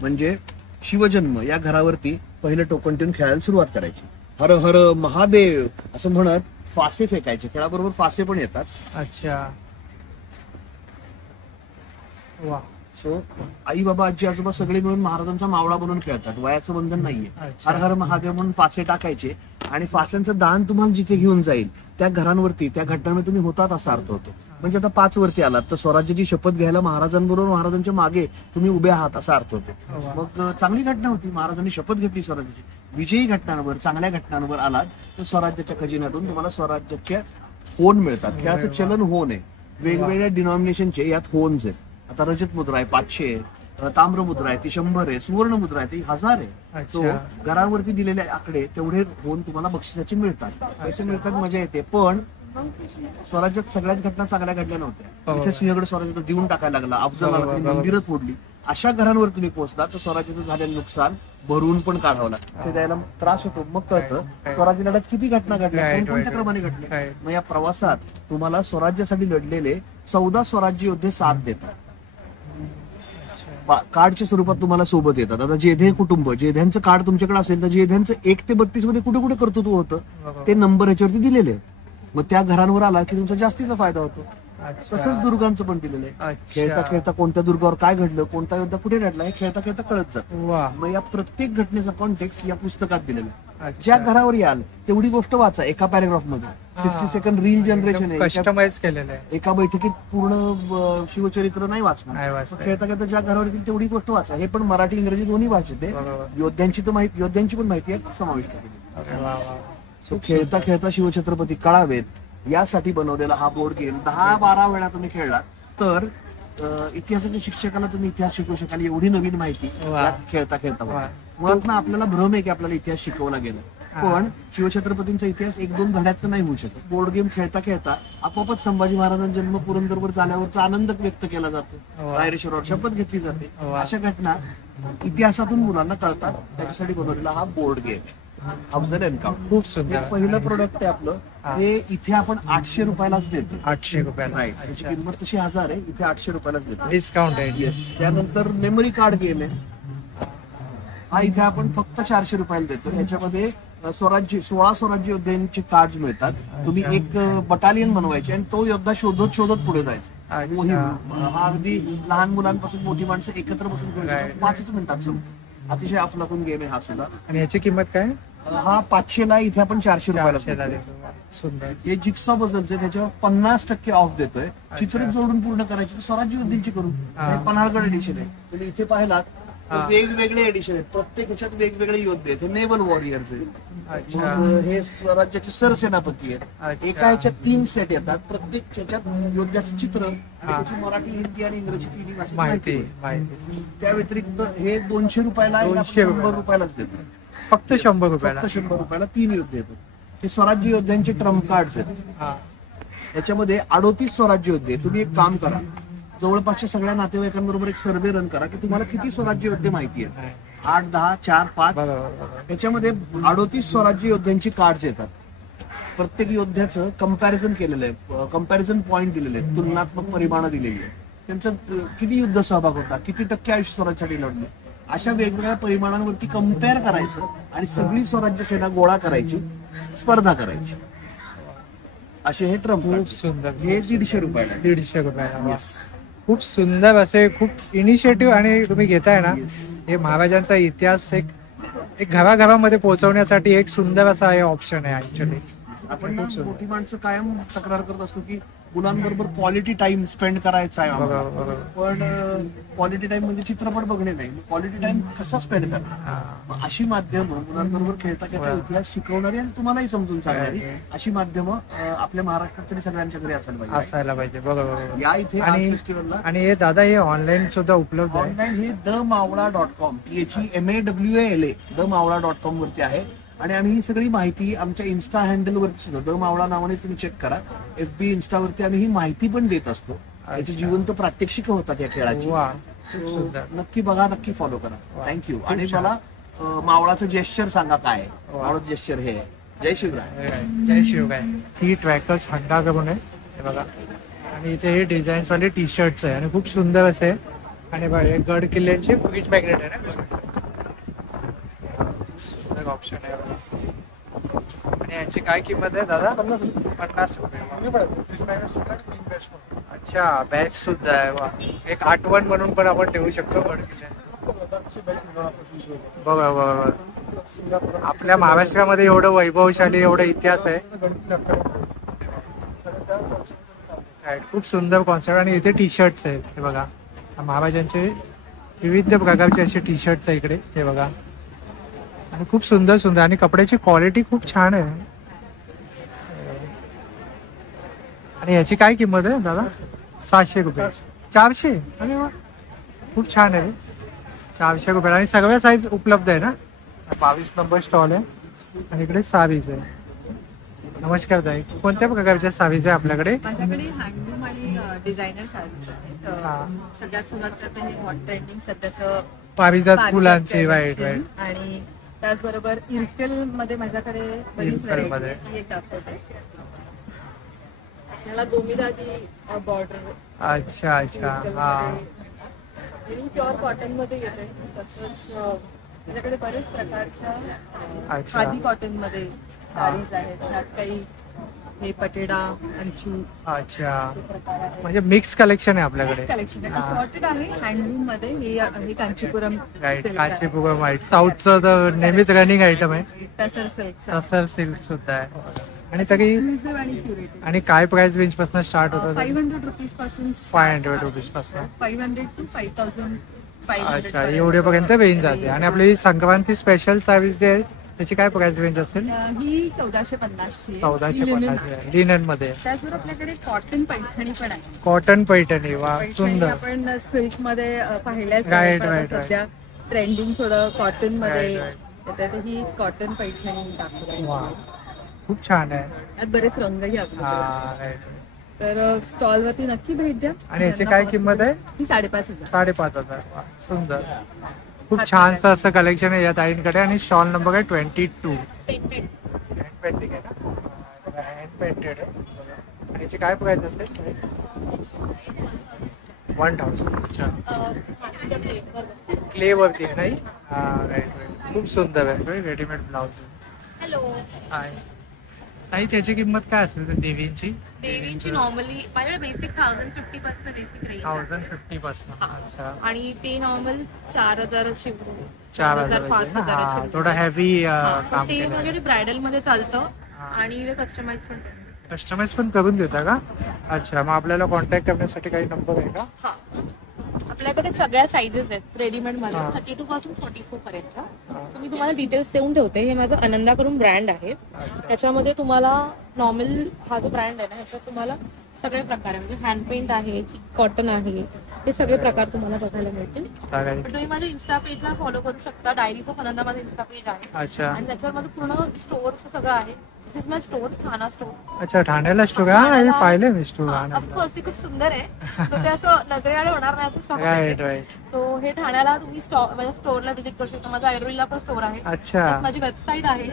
म्हणजे शिवजन्म या घरावरती पहिलं टोकन ठेवून खेळायला सुरुवात करायची। हर हर महादेव असं म्हणत फासे फेकायचे। खेळाबरोबर फासे पण येतात। अच्छा, वा, सो आई बाबा आजी आजोबा सगळे मिळून महाराजांचा मावळा बनवून खेळतात. वयाचं बंधन नाहीये. हर हर महादेव म्हणून फासे टाकायचे आणि फास्यांचं दान तुम्हाला जिथे घेऊन जाईल त्या घरांवरती त्या घटनांमध्ये तुम्ही होतात असा अर्थ होतो. म्हणजे आता 5 वरती आलात तर स्वराज्याची शपथ घ्यायला महाराजांबरोबर महाराजांच्या मागे तुम्ही उभे आहात असा अर्थ होतो. मग चांगली घटना होती. महाराजांनी शपथ घेतली स्वराज्याची. विजयी घटनांवर चांगल्या घटनांवर आलात तर स्वराज्याच्या खजिन्यातून तुम्हाला स्वराज्याच्या होन मिळतात. खेळाचं चलन होन आहे. वेगवेगळ्या डिनॉमिनेशनचे यात होन्स आहेत. आता रजत मुद्रा आहे 500 आहे, ताम्र मुद्रा आहे ती 100 आहे, सुवर्ण मुद्रा आहे ती 1000 आहे. तो घरावरती दिलेले आकडे तेवढे होऊन तुम्हाला बक्षिसाचे मिळतात. पैसे मिळतात, मजा येते. पण स्वराज्यात सगळ्याच घटना चांगल्या घडल्या नव्हत्या. इथे सिंहगड स्वराज्यात देऊन टाकायला लागला, अफजल मंदिरं फोडली. अशा घरांवर तुम्ही पोहोचला तर स्वराज्याचं झालेलं नुकसान भरून पण काढावं लागतं. ते द्यायला त्रास होतो. मग कळतं स्वराज्य लढ्यात किती घटना घडल्या, कोणत्या क्रमाने घडल्या. मग या प्रवासात तुम्हाला स्वराज्यासाठी लढलेले 14 स्वराज्य योद्धे साथ देतात. कार्डच्या स्वरूपात तुम्हाला सोबत येतात. आता जेधे कुटुंब, जेध्यांचं कार्ड तुमच्याकडे असेल तर जेध्यांचं 1 ते 32 मध्ये कुठे कुठे कर्तृत्व होतं ते नंबर याच्यावरती दिलेले आहेत. मग त्या घरांवर आला की तुमचा जास्तीचा फायदा होतो. तसंच दुर्गांचं पण दिलेलं आहे. खेळता खेळता कोणत्या दुर्गावर काय घडलं, कोणता योद्धा कुठे घडला हे खेळता खेळता कळत जातं. मग या प्रत्येक घटनेचा कॉन्टेक्स्ट या पुस्तकात दिलेला आहे. ज्या घरावर याल तेवढी गोष्ट वाचा एका पॅरेग्राफ मध्ये. 60 सेकंड रील जनरेशन आहे, कस्टमाइज केलेलं आहे. एका बैठकीत पूर्ण शिवचरित्र नाही वाचणार. खेळता खेळता ज्या घरावर येतील तेवढी गोष्ट वाचा. हे पण मराठी इंग्रजी दोन्ही भाषेत आहे. योद्ध्यांची पण माहिती आहे समाविष्ट केली. सो खेळता खेळता शिवछत्रपती कळावेत यासाठी बनवलेला हा बोर्ड गेम 10-12 वेळा तुम्ही खेळला तर इतिहासाच्या शिक्षकांना तुम्ही इतिहास शिकवू शकाल. एवढी नवीन माहिती खेळता खेळता. मुळात ना आपल्याला भ्रम आहे की आपल्याला इतिहास शिकवला गेला, पण शिवछत्रपतींचा इतिहास 1-2 धड्यात तर नाही होऊ शकत. बोर्ड गेम खेळता खेळता आपोआपच संभाजी महाराजांचा जन्म पुरंदरवर झाल्यावरचा आनंद व्यक्त केला जातो. रायरेश्वरावर शपथ घेतली जाते. अशा घटना इतिहासातून मुलांना कळतात. त्याच्यासाठी बनवलेला हा बोर्ड गेम अफजल एन्काउंटर. खूप सुंदर. पहिलं प्रोडक्ट आहे आपलं. हे इथे आपण 800 रुपयालाच देतो. 800 रुपयाला. राईट. त्याची किंमत तशी 1000 आहे, इथे 800 रुपयालाच देतो. डिस्काउंट आहे. येस. त्यानंतर मेमरी कार्ड गेम आहे. हा इथे आपण फक्त 400 रुपयाला देतो. याच्यामध्ये 16 स्वराज्य योद्ध्यांचे कार्ड मिळतात. तुम्ही एक बटालियन बनवायचे आणि तो योद्धा शोधत शोधत पुढे जायचा. हा अगदी लहान मुलांपासून मोठी माणसं एकत्र बसून खेळतात. 5 मिनिटात अतिशय अफलातून गेम आहे हा सुद्धा. आणि याची किंमत काय? हा 500 ला, इथे आपण 400 रुपयाला. सुंदर. हे जिक्सॉ बझलचे त्याच्यावर 50% ऑफ देतोय. चित्र जोडून पूर्ण करायची स्वराज्य योद्धींची करून. पन्हाळगड एडिशन आहे. तुम्ही इथे पाहिलात वेगवेगळे एडिशन आहेत. प्रत्येक ह्याच्यात वेगवेगळे योद्धे आहेत. हे नेव्हल वॉरियर्स आहेत. हे स्वराज्याचे सरसेनापती आहेत. एका ह्याच्यात 3 सेट येतात. प्रत्येक ह्याच्यात योद्ध्याचं चित्र त्याची मराठी, हिंदी आणि इंग्रजी तिन्ही भाषेत माहिती. त्या व्यतिरिक्त हे 200 रुपयाला 100 रुपयालाच देतो. फक्त 100 रुपयाला. फक्त 100 रुपयाला 3 योद्धे येतात. हे स्वराज्य योद्ध्यांचे ट्रम्प कार्ड आहेत. याच्यामध्ये 38 स्वराज्य योद्धे. तुम्ही एक काम करा, जवळपासच्या सगळ्या नातेवाईकांबरोबर एक सर्वे रन करा की तुम्हाला किती स्वराज्य योद्धे माहिती आहेत. 8, 10, 4, 5. याच्यामध्ये 38 स्वराज्य योद्ध्यांची कार्ड येतात. प्रत्येक योद्ध्याचं कंपॅरिझन केलेलं आहे. कंपॅरिझन पॉईंट दिलेले आहेत. तुलनात्मक परिमाणं दिलेली आहेत. त्यांचं किती युद्ध सहभाग होता, किती टक्के आयुष्य स्वराज्यासाठी लढले, अशा वेगवेगळ्या परिमाणांवरती कम्पेअर करायचं आणि सगळी स्वराज्य सेना गोळा करायची, स्पर्धा करायची. असे हे ट्रम्प. सुंदर. हे 150 रुपयाला. 150 रुपयाला. खूप सुंदर असे खूप इनिशिएटिव्ह आणि तुम्ही घेताय ना. हे महाराजांचा इतिहास एक घराघरामध्ये पोहोचवण्यासाठी एक सुंदर असा हे ऑप्शन आहे ऍक्च्युली. आपण मोठी माणसं कायम तक्रार करत असतो की मुलांबरोबर क्वालिटी टाइम स्पेंड करायचा आहे. पण क्वालिटी टाइम म्हणजे चित्रपट बघणे नाही. क्वालिटी टाइम कसा स्पेंड करणार. अशी माध्यमं मुलांबरोबर खेळता खेळता इतिहास शिकवणारी आणि तुम्हालाही समजून सांगणारी अशी माध्यमं आपल्या महाराष्ट्रात तरी सगळ्यांच्या घरी असायला पाहिजे. बरोबर. या इथे फेस्टिवलला. आणि हे दादा हे ऑनलाईन सुद्धा उपलब्ध आहे. ऑनलाईन हे themawla.com THEMAWLA themawla.com वरती आहे. आणि आम्ही ही सगळी माहिती आमच्या इन्स्टा हँडल वरती सुद्धा द मावळा नावाने तुम्ही चेक करा. FB इन्स्टावरती आम्ही ही माहिती पण देत असतो. याची जिवंत प्रात्यक्षिक होतात या खेळाची. नक्की बघा, नक्की फॉलो करा. थँक्यू. आणि मला मावळाचं जेस्चर सांगा काय मावळाचं जेस्चर हे. जय शिवराय. जय शिवराय. ही ट्रॅकर्स हंडा करून आहे हे बघा. आणि इथे हे डिझाईन्स वाले टी शर्ट्स आहे आणि खूप सुंदर असे. आणि बघा हे गड किल्ल्यांचे फ्रीज मॅग्नेट आहे ना. ऑप्शन आहे. आणि आणि याची काय किंमत आहे दादा? 50 रुपये. 50 रुपये. अच्छा, बॅच सुद्धा आहे. वा, एक आठवण म्हणून पण आपण ठेवू शकतो. बघा बघा, आपल्या महाराष्ट्रामध्ये एवढं वैभवशाली, एवढा इतिहास आहे. खूप सुंदर कॉन्सेप्ट. आणि इथे टी शर्ट्स आहेत, हे बघा, महाराजांचे विविध प्रकारचे असे टी शर्ट्स आहे इकडे, हे बघा. आणि खूप सुंदर सुंदर, आणि कपड्याची क्वालिटी खूप छान आहे. आणि याची काय किंमत आहे दादा? 700 रुपये. 400? अरे वा, खूप छान आहे. 400 रुपये. आणि सगळ्या साईज उपलब्ध आहे ना? 22 नंबर स्टॉल आहे. आणि इकडे सारीज आहे. नमस्कार ताई, कोणत्या प्रकारच्या सारीज आहे आपल्याकडे? माझ्याकडे हँडलूम आणि डिझायनर साडीज आहेत. सगळ्यात सुरुवात हे हॉट ट्रेंडिंग सध्याचं पारिजात फुलांचे. वाईट वाईट. आणि त्याचबरोबर इरकल मध्ये माझ्याकडे बरीच व्हरायटी दाखवते. याला गोमीदागी बॉर्डर. अच्छा अच्छा. हा, प्युअर कॉटन मध्ये येते. तसंच माझ्याकडे बरेच प्रकारच्या खादी कॉटन मध्ये साडीज आहेत. त्यात काही हे पटेडा, अंचू. अच्छा, म्हणजे मिक्स कलेक्शन आहे आपल्याकडे. कलेक्शन असॉर्टेड आहे. हँडलूम मध्ये हे कांचीपुरम. राईट, कांचीपुरम. राईट, साऊथचं तर नेहमीच रनिंग आयटम आहे. तसर सिल्क सुद्धा आहे. आणि तरी आणि काय प्राइस रेंज पासून स्टार्ट होतं? 500 रुपीज पासून. 500 रुपीज पासून 500 to 5000. अच्छा, एवढ्यापर्यंत रेंज जाते. आणि आपली संक्रांती स्पेशल सर्व्हिस जे आहे त्याची काय प्राइस रेंज असेल? ही 1450. 1450 लिनन मध्ये. त्याचबरोबर आपल्याकडे कॉटन पैठणी पण आहे. कॉटन पैठणी. वा, सुंदर. आपण सिल्क मध्ये पाहिल्याच. राईट. सध्या ट्रेंडिंग थोडं कॉटन मध्ये ही कॉटन पैठणी दाखवते. वा, खूप छान आहे. यात बरेच रंगही आहेत. तर स्टॉल वरती नक्की भेट द्या. आणि याची काय किंमत आहे? 5,500. 5,500. सुंदर, खूप छानसं असं कलेक्शन आहे या ताईंकडे. आणि स्टॉल नंबर आहे 22. हँड पेंटिंग आहे ना? हँड पेंटेड आहे. आणि याची काय प्राइस असेल? 1000. अच्छा, क्ले वरती आहे नाही? हा, राईट. खूप सुंदर आहे. Readymade blouse. हॅलो. हाय ताई, त्याची किंमत काय असेल देवींची? देवींची नॉर्मली माझ्याकडे बेसिक 1050 पासून बेसिक रेंज. 1050 पासून. अच्छा. आणि ते नॉर्मल 4000 शिवू. 4000. 5000. थोडा हेवी काम ते केलं. माझ्याकडे ब्रायडल मध्ये चालतं. आणि कस्टमाइज पण. कस्टमाइज पण करून देता का? अच्छा, मग आपल्याला कॉन्टॅक्ट करण्यासाठी काही नंबर आहे का? हा, आपल्याकडे सगळ्या साईजेस आहेत रेडीमेड मध्ये. 32 पासून 44 पर्यंत. मी तुम्हाला डिटेल्स देऊन ठेवते. हे माझं आनंदा करून ब्रँड आहे. त्याच्यामध्ये तुम्हाला नॉर्मल हा जो ब्रँड आहे ना, ह्याच्यात तुम्हाला सगळे प्रकार आहे. म्हणजे हँड पेंट आहे, कॉटन आहे, हे सगळे प्रकार तुम्हाला बघायला मिळतील. पण तुम्ही माझ्या इन्स्टा पेजला फॉलो करू शकता. डायरीज ऑफ आनंदा माझं इन्स्टा पेज आहे. अच्छा. आणि त्याच्यावर माझं पूर्ण स्टोअरचं सगळं आहे. This is my store, Thane store. अच्छा, ठाण्याला स्टोर आहे. हे पाहिले मी स्टोर. ऑफकोर्स, खूप सुंदर आहे. सो ते असं नजरेआड होणार नाही असं शॉप. सो हे ठाण्याला तुम्ही माझ्या स्टोरला व्हिजिट करू शकता. माझा ऐरोलीला पण स्टोर आहे. अच्छा. माझी वेबसाईट आहे,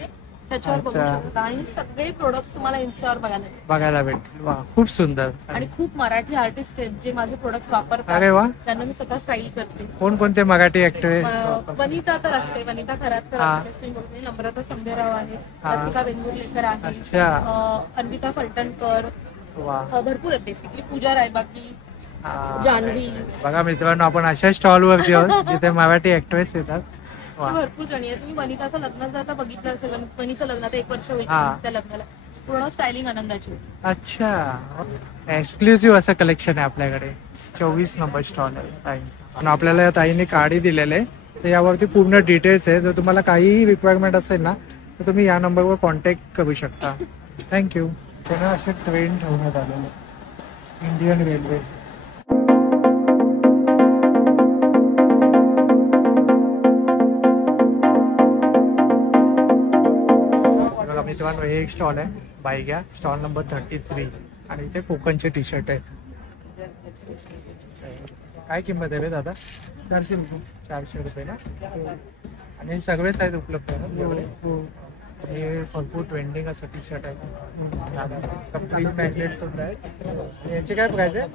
त्याच्यावर बघू शकता. आणि सगळे प्रोडक्ट्स तुम्हाला इन्स्टावर बघायला भेटतील. वा, खूप सुंदर. आणि खूप मराठी आर्टिस्ट आहेत जे माझे प्रोडक्ट्स वापरतात. अरे वा. त्यांना मी स्वतः स्टाईल करते. कोणकोणते मराठी ऍक्टर? वनिता तर असते, वनिता खरातकर असते, नम्रता संभेराव आहे, रसिका वेंगुर्लेकर आहे, अन्विता फलटणकर. भरपूर आहेत. बेसिकली पूजा रायबाकी, जान्हवी. बघा मित्रांनो, आपण अशा स्टॉल वरती आहोत जिथे मराठी ऍक्ट्रेस येतात. भरपूर जणी आहेत. तुम्ही वनिताचं लग्न आता बघितलं असेल. वनिताचं लग्न आता 1 वर्ष होईल त्या लग्नाला. पूर्ण स्टायलिंग आनंदाची. अच्छा, एक्सक्लुझिव्ह असं कलेक्शन आहे आपल्याकडे. 24 नंबर स्टॉल आहे ताईंचा. आपल्याला या ताईने कार्ड दिलेलं आहे, तर यावरती पूर्ण डिटेल्स आहे. जर तुम्हाला काही रिक्वायरमेंट असेल ना, तर तुम्ही या नंबरवर कॉन्टॅक्ट करू शकता. थँक्यू. त्यांना असे ट्रेन ठेवण्यात आलेले इंडियन रेल्वे. मित्रांनो, हे एक स्टॉल आहे, बाई घ्या. Stall number 33. आणि इथे कोकणचे टी शर्ट आहेत. काय किंमत आहे दादा? 400 रुपये. 400 रुपये ना? आणि सगळे साईज उपलब्ध आहे ना? हे भरपूर ट्रेंडिंग असं टी शर्ट आहे. कपडी मॅग्नेट सुद्धा आहे. याची काय प्राइस आहे?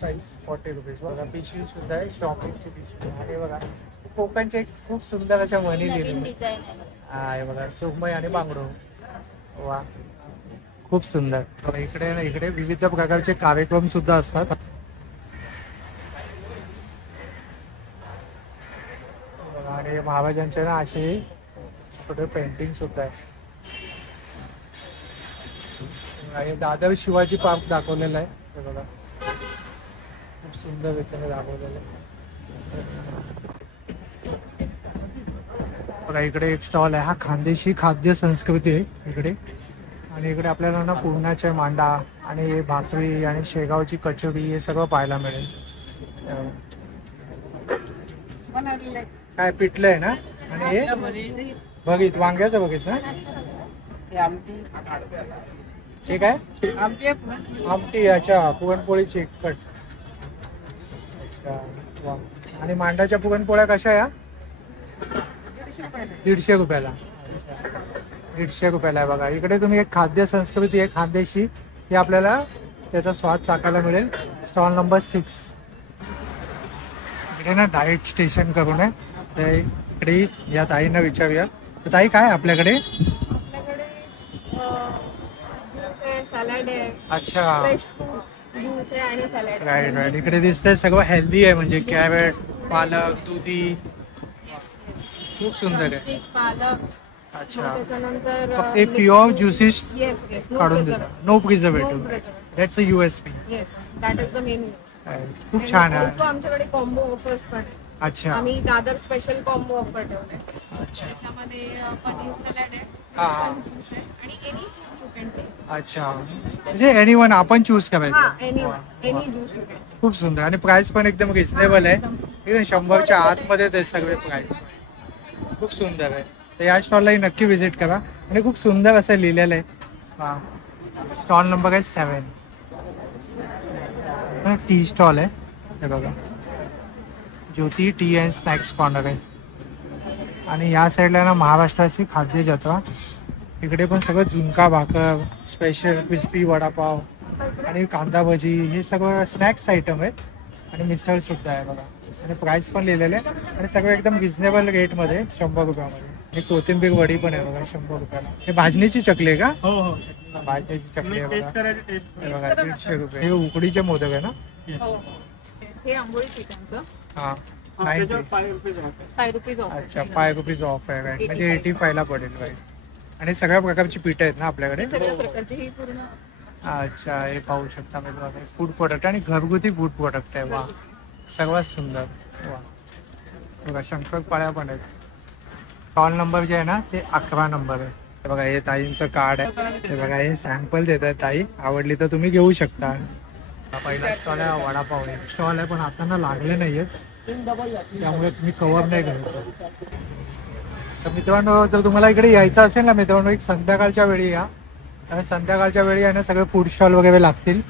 40 रुपीज. बघा, पिशवी सुद्धा आहे, शॉपिंगची पिशवी. आणि बघा, कोकणचे खूप सुंदर अशा मणी लिहिलेले. हा, हे बघा, सुमय आणि बांगडो. वा, खूप सुंदर. इकडे विविध प्रकारचे कार्यक्रम सुद्धा असतात. आणि महाराजांचे ना असे छोटे पेंटिंग सुद्धा आहे. दादर शिवाजी पार्क दाखवलेला आहे. हे बघा, खूप सुंदर रीतीने दाखवलेलं आहे. बघा इकडे एक स्टॉल आहे. हा खानदेशी खाद्य संस्कृती आहे इकडे. आणि इकडे आपल्याला ना पुरणाचे मांडा आणि भाकरी आणि शेगावची कचोरी हे सगळं पाहायला मिळेल. काय पिठलं आहे ना. आणि हे वांग्याचं बघितलं. हे काय आमटी. अच्छा, पुरणपोळीची कट. अच्छा, आणि मांडाच्या पुरणपोळ्या कशा या 150 रुपयाला. 150 रुपयाला आहे बघा. इकडे तुम्ही एक खाद्य संस्कृती आहे खानदेशी, ही आपल्याला त्याचा स्वाद चाकायला मिळेल. Stall number 6. इकडे ना डाएट स्टेशन करून आहे. तर इकडे या ताईंना विचारूया. तर ताई काय आपल्याकडे. सॅलड आहे. अच्छा, फ्रेश फ्रूट्स, ज्यूस आहे आणि सॅलड. Right right. इकडे दिसतंय सगळं हेल्दी आहे, म्हणजे कॅरेट, पालक, दुधी. खूप सुंदर आहे. पालक. अच्छा, त्याच्यानंतर एक प्युअर ज्युसेस काढून देतात. No preservative. That's a USP. Yes, that is the main. खूप छान आहे. आमच्याकडे कॉम्बो ऑफर्स पण. अच्छा, आम्ही दादर स्पेशल कॉम्बो ऑफर ठेवले. अच्छा. त्याच्यामध्ये पनीर सॅलड आहे, ज्यूस आहे आणि any fruit you can take. अच्छा, म्हणजे एनीवन आपण चूज करायचं. Any juice you can. खूप सुंदर. आणि प्राइस पण एकदम रिझनेबल आहे. एकदम 100च्या आतमध्येच आहे सगळे प्राइस. खूप सुंदर आहे. तर या स्टॉललाही नक्की व्हिजिट करा. आणि खूप सुंदर असं लिहिलेलं आहे. हा, स्टॉल नंबर आहे 7. टी स्टॉल आहे. हे बघा, ज्योती टी अँड स्नॅक्स कॉर्नर आहे. आणि या साईडला ना महाराष्ट्राची खाद्य जत्रा. इकडे पण सगळं झुणका भाकर, स्पेशल क्रिस्पी वडापाव आणि कांदा भजी हे सगळं स्नॅक्स आयटम आहेत. आणि मिसळ सुद्धा आहे बघा. आणि प्राइस पण लिहिलेले आहे. आणि सगळं एकदम रिझनेबल रेटमध्ये 100 रुपयामध्ये. आणि कोथिंबीर वडी पण आहे बघा 100 रुपयाला. हे भाजणीची चकली आहे का. हो, भाजणीची चकली आहे बघा. बघा 150 रुपये. हे उकडीचे मोदक आहे ना. हे आंबोळी चिकनचं. हा, 5 रुपीज ऑफ. अच्छा, 5 रुपीज ऑफ आहे. राईट, म्हणजे 85ला पडेल. राईट. आणि सगळ्या प्रकारची पीठ आहेत ना आपल्याकडे. सगळ्या प्रकारची ही पूर्ण. अच्छा, हे पाहू शकता मित्रांनो, फूड प्रोडक्ट आणि घरगुती फूड प्रोडक्ट आहे. वा, सर्वात सुंदर. वा, बघा शंकरपाळ्या पण आहेत. स्टॉल नंबर जे आहे ना ते 11 नंबर आहे. हे बघा, हे ताईंचं कार्ड आहे. हे बघा, हे सॅम्पल देत आहे ताई. आवडली तर तुम्ही घेऊ शकता. पहिला स्टॉल आहे वडापाव. एक स्टॉल आहे पण आता ना लागले नाही आहेत, त्यामुळे तुम्ही कव्हर नाही करत. तर मित्रांनो, जर तुम्हाला इकडे यायचं असेल ना मित्रांनो, एक संध्याकाळच्या वेळी या. आणि संध्याकाळच्या वेळी आहे ना सगळे फूड स्टॉल वगैरे लागतील.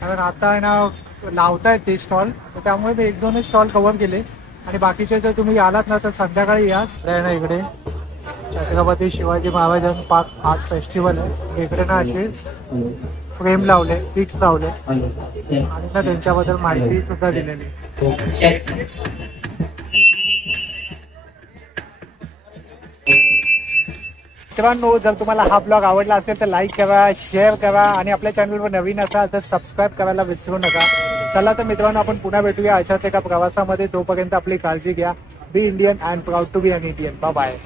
कारण आता आहे ना लावतायत ते स्टॉल, तर त्यामुळे मी 1-2 स्टॉल कव्हर केले. आणि बाकीचे जर तुम्ही आलात ना तर संध्याकाळी या. ना इकडे छत्रपती शिवाजी महाराजांचा पार्क आर्ट फेस्टिवल आहे. इकडे ना असे फ्रेम लावले, पिक्स लावले आणि ना त्यांच्याबद्दल माहिती सुद्धा दिलेली. मित्रांनो, जर तुम्हाला हा ब्लॉग आवडला असेल तर लाईक करा, शेअर करा आणि आपल्या चॅनलवर नवीन असाल तर सबस्क्राईब करायला विसरू नका. चला तर मित्रांनो, आपण पुन्हा भेटूया अशाच एका प्रवासामध्ये. तोपर्यंत आपली काळजी घ्या. Be Indian and proud to be an Indian. Bye bye.